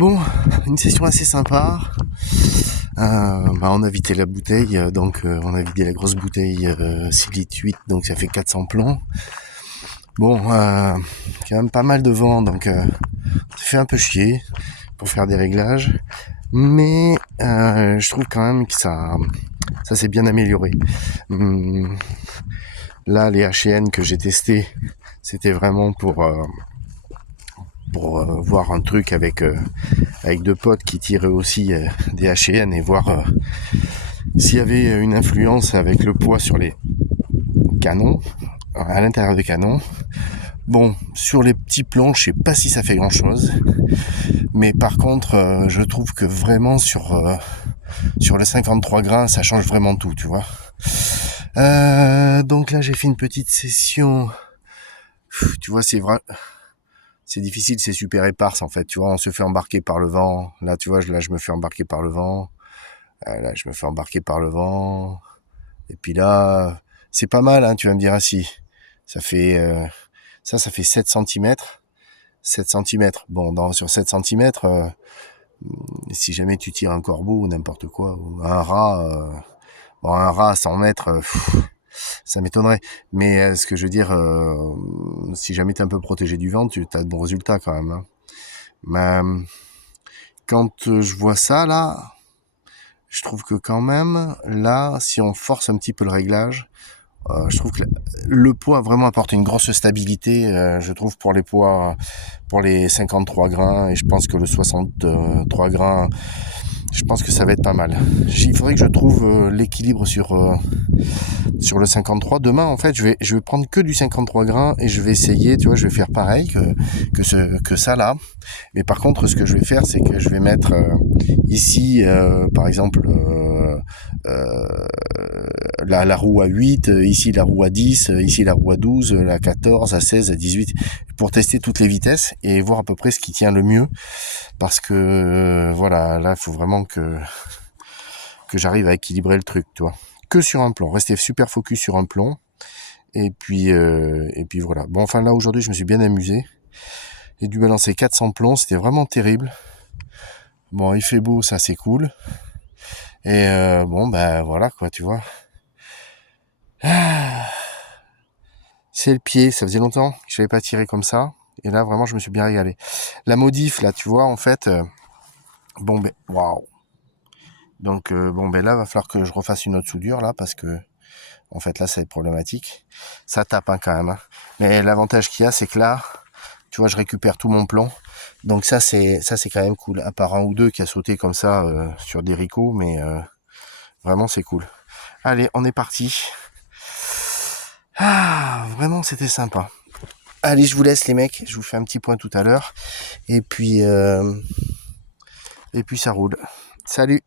Bon, une session assez sympa. On a vidé la bouteille, donc on a vidé la grosse bouteille 6 litres 8, donc ça fait 400 plombs. Bon, quand même pas mal de vent, donc ça fait un peu chier pour faire des réglages. Mais je trouve quand même que ça s'est bien amélioré. Là, les HN que j'ai testés, c'était vraiment pour voir un truc avec deux potes qui tiraient aussi des HN et voir s'il y avait une influence avec le poids sur les canons, à l'intérieur des canons. Bon, sur les petits plombs, je sais pas si ça fait grand chose, mais par contre, je trouve que vraiment sur le 53 grains, ça change vraiment tout, tu vois. Donc là, j'ai fait une petite session. Tu vois, c'est vrai. C'est difficile, c'est super éparse en fait, tu vois, on se fait embarquer par le vent. Là, tu vois, je me fais embarquer par le vent. Là, je me fais embarquer par le vent. Et puis là, c'est pas mal, hein, tu vas me dire, ah si, ça fait, ça fait 7 cm. 7 cm. Bon, sur 7 cm, si jamais tu tires un corbeau ou n'importe quoi, ou un rat, un rat à 100 mètres, ça m'étonnerait. Mais ce que je veux dire, si jamais tu es un peu protégé du vent, tu as de bons résultats quand même. Hein. Mais quand je vois ça, là, je trouve que quand même, là, si on force un petit peu le réglage, je trouve que le poids vraiment apporte une grosse stabilité, je trouve, pour les poids, pour les 53 grains, et je pense que le 63 grains, je pense que ça va être pas mal. Il faudrait que je trouve l'équilibre sur le 53. Demain, en fait, je vais prendre que du 53 grains et je vais essayer, tu vois, je vais faire pareil que ça là. Mais par contre, ce que je vais faire, c'est que je vais mettre ici, par exemple, la roue à 8, ici la roue à 10, ici la roue à 12, la 14, à 16, à 18, pour tester toutes les vitesses et voir à peu près ce qui tient le mieux. Parce que, voilà, là, il faut vraiment que j'arrive à équilibrer le truc, tu vois. Que sur un plomb, rester super focus sur un plomb. Et puis voilà. Bon, enfin là, aujourd'hui, je me suis bien amusé. J'ai dû balancer 400 plombs, c'était vraiment terrible. Bon, il fait beau, ça c'est cool. Et voilà quoi, tu vois. C'est le pied, ça faisait longtemps que je n'avais pas tiré comme ça. Et là, vraiment, je me suis bien régalé. La modif, là, tu vois, en fait, waouh. Donc, là, va falloir que je refasse une autre soudure, là, parce que, en fait, là, c'est problématique. Ça tape, hein, quand même. Hein. Mais l'avantage qu'il y a, c'est que là, tu vois, je récupère tout mon plomb. Donc ça, c'est quand même cool. À part un ou deux qui a sauté comme ça sur des ricots, mais vraiment, c'est cool. Allez, on est parti. Ah, vraiment, c'était sympa. Allez, je vous laisse les mecs. Je vous fais un petit point tout à l'heure. Et puis ça roule. Salut.